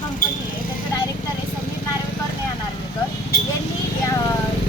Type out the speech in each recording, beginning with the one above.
Company आहे, त्याचे director आहे समीर नार्वेकर, नेहा नार्वेकर यांनी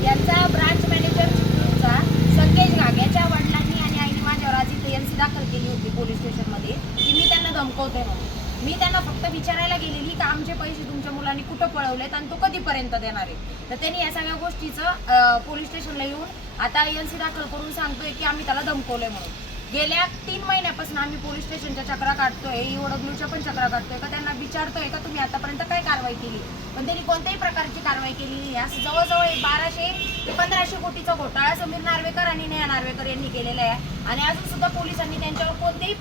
यांचा ब्रांच मॅनेजर चिपळूणचा संकेश घाग्याच्या वडिलांनी आणि आईने माझ्यावर आज इथे एनसी दाखल केली होती पोलीस स्टेशनमध्ये की मी त्यांना धमकवते म्हणून. मी त्यांना फक्त विचारायला गेलेली की आमचे पैसे तुमच्या मुलांनी कुठं पळवलेत आणि तो कधीपर्यंत देणार आहे. तर त्यांनी या सगळ्या गोष्टीचं पोलीस स्टेशनला येऊन आता एनसी दाखल करून सांगतोय की आम्ही त्याला धमकवलंय म्हणून. गेल्या 3 महिन्यापासून आम्ही पोलीस स्टेशनच्या चक्रा काढतोय, EOWच्या पण चक्रा काढतोय का त्यांना विचारतोय का तुम्ही आतापर्यंत काय कारवाई केली, पण त्यांनी कोणत्याही प्रकारची कारवाई केली नाही. असं जवळजवळ 1200 ते 1500 कोटीचा घोटाळा समीर नार्वेकर आणि नेहा नार्वेकर यांनी केलेला आहे आणि अजून सुद्धा पोलिसांनी त्यांच्यावर कोणत्याही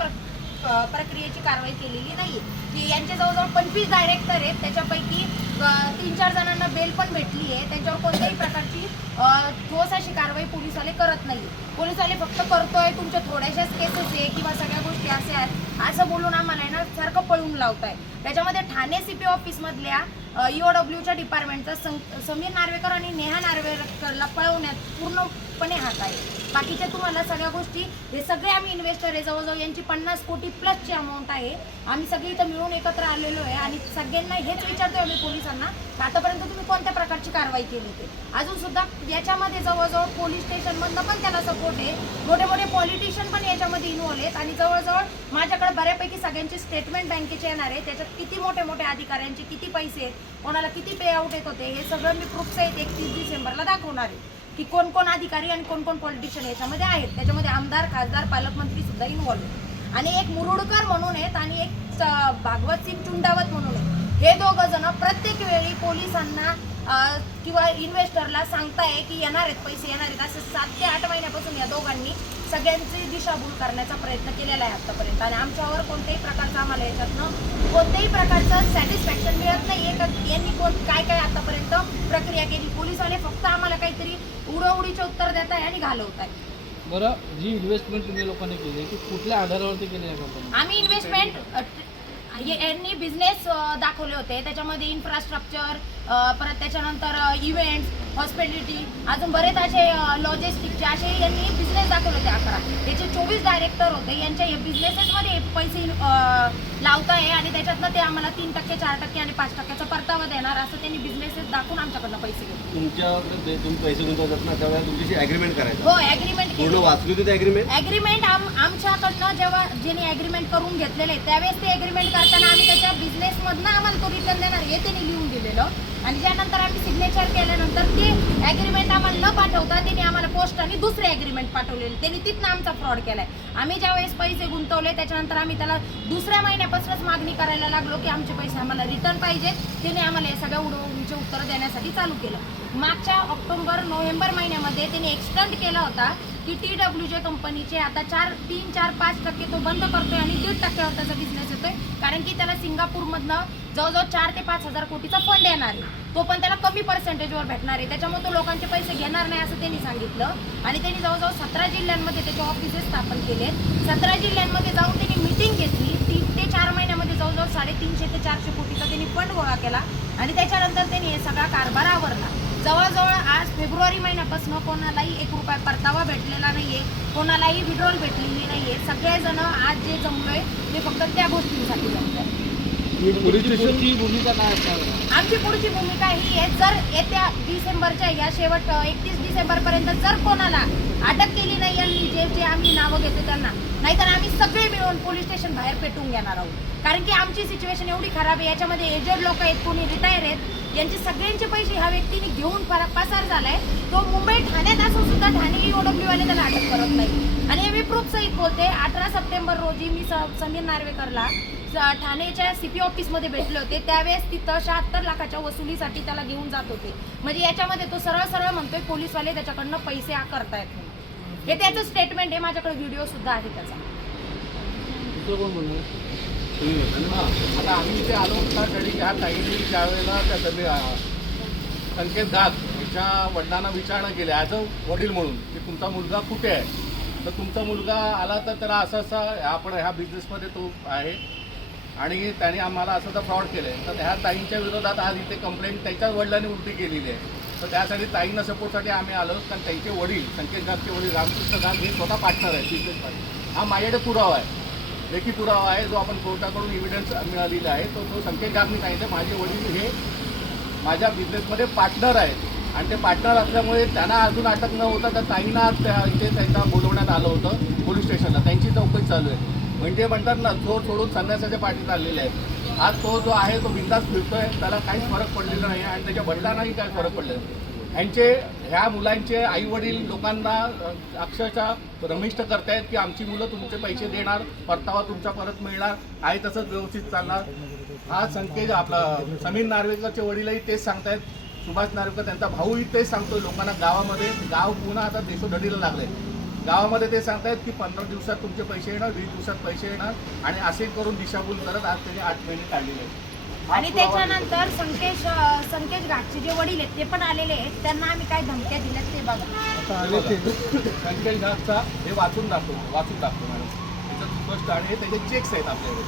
प्रक्रियेची कारवाई केलेली नाही. की यांचे जवळजवळ 25 डायरेक्टर आहेत, त्याच्यापैकी 3-4 जणांना बेल पण भेटली आहे. त्यांच्यावर कोणत्याही प्रकारची ठोस अशी कारवाई पोलिसवाले करत नाही. पोलिसवाले फक्त करतोय तुमच्या थोड्याशाच केसेस आहे किंवा सगळ्या गोष्टी अशा आहेत असं बोलून आम्हाला ना सारखं पळून लावताय. त्याच्यामध्ये ठाणे CP ऑफिसमधल्या EOWच्या डिपार्टमेंटचा समीर नार्वेकर आणि नेहा नार्वेकरला पळवण्यात पूर्णपणे हात आहे. बाकीच्या तुम्हाला सगळ्या गोष्टी हे सगळे आम्ही इन्व्हेस्टर आहे, जवळजवळ यांची 50 कोटी प्लसची अमाऊंट आहे. आम्ही सगळी इथं मिळून एकत्र आलेलो आहे आणि सगळ्यांना हेच विचारतोय आम्ही पोलिसांना आतापर्यंत तुम्ही कोणत्या प्रकारची कारवाई केली ते. अजून सुद्धा याच्यामध्ये जवळजवळ पोलीस स्टेशनमधनं पण त्याला सपोर्ट आहे, मोठे मोठे पॉलिटिशियन पण याच्यामध्ये इन्व्हॉल्व आहेत आणि जवळजवळ माझ्याकडे बऱ्यापैकी सगळ्यांचे स्टेटमेंट बँकेचे येणार आहे. त्याच्यात किती मोठे मोठे अधिकाऱ्यांचे किती पैसे आहेत, कोणाला किती पे आउट येत होते हे सगळं मी प्रूफ सहित 31 डिसेंबरला दाखवणार आहे की कोण कोण अधिकारी आणि कोण कोण पॉलिटिशियन याच्यामध्ये आहेत. त्याच्यामध्ये आमदार, खासदार, पालकमंत्री सुद्धा इन्व्हॉल्व आहेत आणि एक मुरुडकर म्हणून आहेत आणि एक भागवत सिंग चुंडावत म्हणून आहेत. हे दोघं जण प्रत्येक वेळी पोलिसांना किंवा इन्व्हेस्टरला सांगताय की येणार आहेत पैसे येणार आहेत असं 7 ते 8 महिन्यापासून या दोघांनी सगळ्यांची दिशाभूल करण्याचा प्रयत्न केलेला आहे आतापर्यंत आणि आमच्यावर कोणत्याही प्रकारचं आम्हाला याच्यातनं कोणत्याही प्रकारचं सॅटिस्फॅक्शन मिळत नाही आहे. यांनी काय काय आतापर्यंत प्रक्रिया केली, पोलिसवाले फक्त आम्हाला काहीतरी उडवडीचे उत्तर देत आहे आणि घालवत आहे. बरं, जी इन्व्हेस्टमेंट तुम्ही लोकांनी केली ती कुठल्या आधारावरती केली आहे कंपनी? आम्ही इन्व्हेस्टमेंट यांनी बिझनेस दाखवले होते, त्याच्यामध्ये इन्फ्रास्ट्रक्चर, परत त्याच्यानंतर इव्हेंट्स, हॉस्पिटॅलिटी, अजून बरेच असे लॉजिस्टिकचे असे यांनी बिझनेस दाखवले होते 11. त्याचे 24 डायरेक्टर होते. यांच्या या बिझनेसेसमध्ये पैसे लावताय आणि त्याच्यातनं ते आम्हाला 3%, 4% आणि 5%चा परतावा देणार असं त्यांनी बिझनेसेस दाखवून आमच्याकडनं पैसे घेतले. तुमच्याकडे तुम्ही पैसे गुंतवतात ना त्यावेळेला तुमच्याशी ॲग्रीमेंट करायचं? हो, ॲग्रीमेंट पूर्ण वाचली होती ॲग्रीमेंट? ॲग्रीमेंट आमच्याकडनं जेव्हा ज्यांनी ॲग्रीमेंट करून घेतलेले आहे त्यावेळेस ते ॲग्रीमेंट करताना आम्ही त्याच्या बिझनेसमधनं आम्हाला तो रिटर्न देणार हे त्यांनी लिहून दिलेलं आणि ज्यानंतर आम्ही सिग्नेचर केल्यानंतर ते ॲग्रीमेंट आम्हाला न पाठवता त्यांनी आम्हाला पोस्टाने दुसरे ॲग्रीमेंट पाठवलेले. त्यांनी तिथनं आमचा फ्रॉड केला आहे. आम्ही ज्यावेळेस पैसे गुंतवले त्याच्यानंतर आम्ही त्याला दुसऱ्या महिन्यापासूनच मागणी करायला लागलो की आमचे पैसे आम्हाला रिटर्न पाहिजे. त्याने आम्हाला हे सगळ्या उडवणीचे उत्तरं देण्यासाठी चालू केलं. मागच्या ऑक्टोबर-नोव्हेंबर महिन्यामध्ये त्यांनी एक्सटेंड केला होता की TWJ कंपनीचे आता 3, 4, 5% तो बंद करतोय आणि 1.5% त्याचा बिझनेस येतोय कारण की त्याला सिंगापूरमधनं जवळजवळ 4 ते 5 हजार कोटीचा फंड येणार आहे. तो पण त्याला कमी पर्सेंटेजवर भेटणार आहे, त्याच्यामुळे तो लोकांचे पैसे घेणार नाही असं त्यांनी सांगितलं आणि त्यांनी जवळजवळ 17 जिल्ह्यांमध्ये त्याचे ऑफिसेस स्थापन केले. 17 जिल्ह्यांमध्ये जाऊन त्यांनी मीटिंग घेतली. 3 ते 4 महिन्यामध्ये जवळजवळ 350 ते 400 कोटीचा त्यांनी फंड गोळा केला आणि त्याच्यानंतर त्यांनी हे सगळा कारभार आवरला. जवळजवळ आज फेब्रुवारी महिन्यापासून कोणालाही 1 रुपया परतावा भेटलेला नाहीये, कोणालाही विड्रॉल भेटलेली नाहीये. सगळेजण आज जे जमलोय ते फक्त त्या गोष्टींसाठी जमलोय. पुढची भूमिका काय असणार? आमची पुढची भूमिका ही आहे, जर येत्या डिसेंबरच्या या शेवट 31 डिसेंबरपर्यंत जर कोणाला अटक केली नाही यांनी जे आम्ही नावं घेतो त्यांना, नाहीतर आम्ही सगळे मिळून पोलीस स्टेशन बाहेर पेटून घेणार आहोत. कारण की आमची सिच्युएशन एवढी खराब आहे. याच्यामध्ये एजेड लोक आहेत, कोणी रिटायर आहेत, यांचे सगळ्यांचे पैसे ह्या व्यक्तीने घेऊन पसार झालाय. तो मुंबई ठाण्यात असून सुद्धा ठाणे EOW वाले त्याला अटक करत नाही आणि हे मी प्रूफ सहित बोलते. 18 सप्टेंबर रोजी मी समीर नार्वेकरला ठाणेच्या CP ऑफिसमध्ये भेटले होते. त्यावेळेस तिथं 76 लाखाच्या वसुलीसाठी त्याला घेऊन जात होते. म्हणजे याच्यामध्ये तो सरळ सरळ म्हणतोय पोलीसवाले त्याच्याकडनं पैसे करतायत म्हणून. हे त्याचं स्टेटमेंट आहे, माझ्याकडे व्हिडिओ सुद्धा आहे त्याचा. कोण बोलणार? आता आम्ही इथे आलो त्यासाठी ह्या ताईंनी ज्यावेळेला त्या संकेत घाग याच्या वडिलांना विचारणा केली ॲज अ वडील म्हणून की तुमचा मुलगा कुठे आहे, तर तुमचा मुलगा आला तर त्याला असं आपण ह्या बिझनेसमध्ये तो आहे आणि त्याने आम्हाला असं फ्रॉड केलं आहे. तर ह्या ताईंच्या विरोधात आज इथे कंप्लेंट त्याच्याच वडिलांनी उलटी केलेली आहे. तर त्यासाठी ताईंना सपोर्टसाठी आम्ही आलो. कारण त्यांचे वडील संकेत घागचे वडील रामकृष्ण घाग हे स्वतः पार्टनर आहे बिझनेसमध्ये. हा माझ्याकडे पुरावा आहे. लेखी पुरावा आहे जो आपण कोर्टाकडून एव्हिडन्स मिळालेला आहे तो संकेत गागने सांगितलं माझे वडील हे माझ्या बिझनेसमध्ये पार्टनर आहेत आणि ते पार्टनर असल्यामुळे त्यांना अजून अटक न होता त्या ताईंना इथे त्यांना बोलवण्यात आलं होतं पोलीस स्टेशनला. त्यांची चौकशी चालू आहे. म्हणजे म्हणतात ना चोर सोडून संन्यासाच्या पाठीत आलेले आहेत. आज तो जो आहे तो बिंदास फिरतोय, त्याला काहीच फरक पडलेला नाही आणि त्याच्या वडिलांनाही काय फरक पडलेला नाही. ह्या मुलांचे आईवडील लोकांना अक्षरशः रमिष्ट करतायत की आमची मुलं तुमचे पैसे देणार, परतावा तुमचा परत मिळणार आहे, तसंच व्यवस्थित चालणार. हा संकेत आपला समीर नार्वेकरचे वडीलही तेच सांगतायत. सुभाष नार्वेकर त्यांचा भाऊही तेच सांगतोय लोकांना. गावामध्ये गाव पुन्हा आता देशोधडीला लागलंय. गावामध्ये ते सांगतायत की 15 दिवसात तुमचे पैसे येणार, 20 दिवसात पैसे येणार आणि असे करून दिशाभूल करत आज त्यांनी 8 महिने काढलेले आहेत. आणि त्याच्यानंतर संकेश घाटचे जे वडील आहेत ते पण आलेले आहेत. त्यांना आम्ही काय धमक्या दिल्यात ते बघा. संकेश घाटचा हे वाचून दाखवतो मॅडम. त्याचं स्पष्ट आणि त्याचे चेक्स आहेत आपल्याकडे.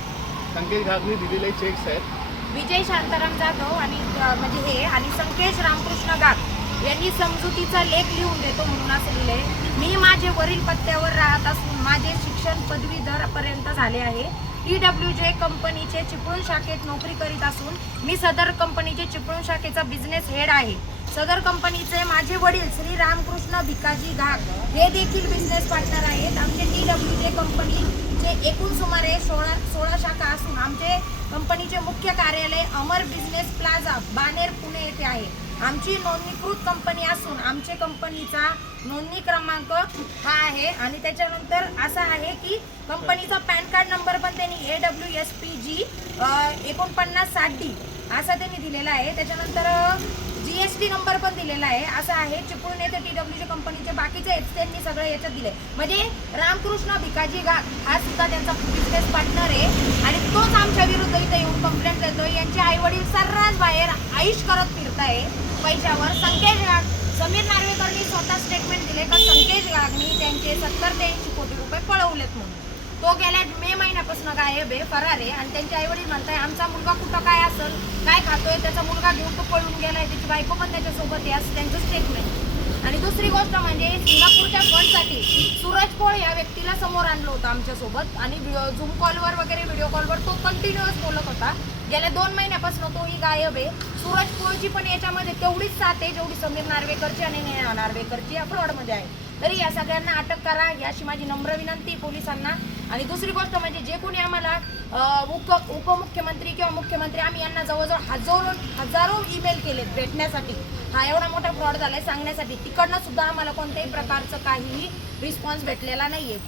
संकेश घाटने दिलेले चेक्स आहेत. विजय शांताराम जाधव आणि म्हणजे हे आणि संकेश रामकृष्ण गाग यांनी समजुतीचा लेख लिहून देतो म्हणून असं लिहिलंय. मी माझे वरील पत्त्यावर राहत असून माझे शिक्षण पदवीधरपर्यंत झाले आहे. TWJ कंपनीचे चिपळूण शाखेत नोकरी करीत असून मी सदर कंपनीचे चिपळूण शाखेचा बिझनेस हेड आहे. सदर कंपनीचे माझे वडील श्री रामकृष्ण भिकाजी घाग हे देखील बिझनेस पार्टनर आहेत. आमचे TWJ कंपनीचे एकूण सुमारे 16 शाखा असून आमचे कंपनीचे मुख्य कार्यालय अमर बिझनेस प्लाझा बानेर पुणे येथे आहे. आमची नोंदणीकृत कंपनी असून आमचे कंपनीचा नोंदणी क्रमांक हा आहे आणि त्याच्यानंतर असा आहे की कंपनीचा पॅन कार्ड नंबर पण त्यांनी AWSPG 4960D असा त्यांनी दिलेला आहे. त्याच्यानंतर GST नंबर पण दिलेला आहे. असं आहे चिपळूण येथे TWJ कंपनीचे बाकीचे आहेत त्यांनी सगळं याच्यात दिले. म्हणजे रामकृष्ण भिकाजी घाग हा सुद्धा त्यांचा बिझनेस पार्टनर आहे आणि तोच आमच्या विरुद्ध इथे येऊन कंप्लेंट देतोय. यांचे आई वडील सर्रास बाहेर आयुष करत फिरताय पैशावर. संकेश घाग समीर नार्वेकरनी स्वतः स्टेटमेंट दिले का संकेश घागनी त्यांचे 70 ते 80 कोटी रुपये पळवलेत म्हणून. तो गेल्या मे महिन्यापासून गायब आहे, फरार आहे आणि त्यांचे आई वडील म्हणताय आमचा मुलगा कुठं काय असेल, काय खातोय, त्याचा मुलगा घेऊन तो पळून गेलाय, त्याची बायको पण त्याच्यासोबत आहे असं त्यांचं स्टेटमेंट. आणि दुसरी गोष्ट म्हणजे सिंगापूरच्या फंडसाठी सूरज पोळ या व्यक्तीला समोर आणलं होतं आमच्यासोबत आणि झूम कॉलवर वगैरे व्हिडिओ कॉलवर तो कंटिन्युअस बोलत होता. गेल्या 2 महिन्यापासून तोही गायब आहे. सूरज पोळची पण याच्यामध्ये तेवढीच साथ आहे जेवढी समीर नार्वेकरची आणि नेहा नार्वेकरची या फ्रॉडमध्ये आहे. तरी या सगळ्यांना अटक करा ही अशी माझी नम्र विनंती पोलिसांना. आणि दुसरी गोष्ट म्हणजे जे कोणी आम्हाला उपमुख्यमंत्री किंवा मुख्यमंत्री आम्ही यांना जवळजवळ हजारो ईमेल केलेत भेटण्यासाठी. हा एवढा मोठा फ्रॉड झालाय सांगण्यासाठी. तिकडनं सुद्धा आम्हाला कोणत्याही प्रकारचं काहीही रिस्पॉन्स भेटलेला नाहीये.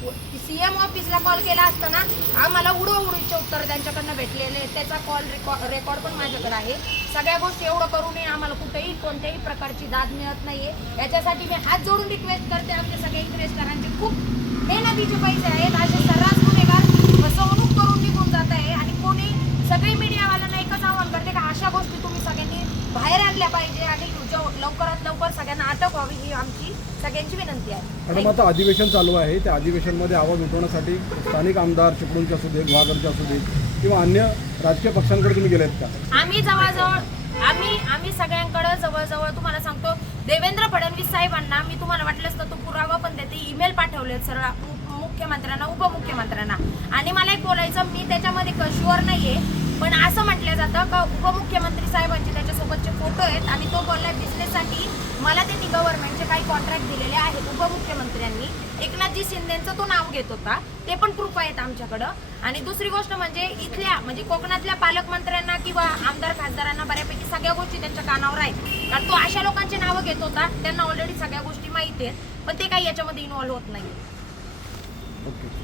CM ऑफिसला कॉल केला असताना आम्हाला उडीचे उत्तर त्यांच्याकडनं भेटलेले. त्याचा कॉल रेकॉर्ड पण माझ्याकडे आहे. सगळ्या गोष्टी एवढं करूनही आम्हाला कुठेही कोणत्याही प्रकारची दाद मिळत नाहीये. याच्यासाठी मी हात जोडून रिक्वेस्ट करते आमचे सगळे इन्व्हेस्टरांचे खूप मेहनतीचे पैसे आहेत. असे सर्रास गुन्हेगार फसवणूक करून निघून जात आहे आणि कोणी सगळे मीडियावाल्यांना एकच आवाहन करते का अशा गोष्टी तुम्ही सगळ्यांनी बाहेर आणल्या पाहिजे आणि लवकरात लवकर सगळ्यांना अटक व्हावी ही आमची सगळ्यांची विनंती आहे. मॅडम आता अधिवेशन चालू आहे, त्या अधिवेशनमध्ये आवाज उठवण्यासाठी स्थानिक आमदार चिपळूणचे असू दे, गुहागरचे असू दे किंवा अन्य राजकीय पक्षांकडे तुम्ही गेलेत का? आम्ही आम्ही सगळ्यांकडे जवळजवळ तुम्हाला सांगतो देवेंद्र फडणवीस साहेबांना मी तुम्हाला वाटलंच तर तो पुरावा पण देते. ईमेल पाठवले सरळ मुख्यमंत्र्यांना उपमुख्यमंत्र्यांना. आणि मला एक बोलायचं मी त्याच्यामध्ये शुअर नाहीये पण असं म्हटलं जातं का उपमुख्यमंत्री साहेबांचे त्याच्यासोबतचे फोटो आहेत आणि तो बोललाय बिझनेससाठी मला त्यांनी गव्हर्नमेंटचे काही कॉन्ट्रॅक्ट दिलेले आहेत उपमुख्यमंत्र्यांनी. एकनाथजी शिंदेचं तो नाव घेत होता. ते पण प्रूफ आहेत आमच्याकडं. आणि दुसरी गोष्ट म्हणजे इथल्या म्हणजे कोकणातल्या पालकमंत्र्यांना किंवा आमदार खासदारांना बऱ्यापैकी सगळ्या गोष्टी त्यांच्या कानावर आहेत कारण तो अशा लोकांची नावं घेत होता. त्यांना ऑलरेडी सगळ्या गोष्टी माहिती आहेत पण ते काही याच्यामध्ये इन्व्हॉल्व्ह होत नाही. ओके.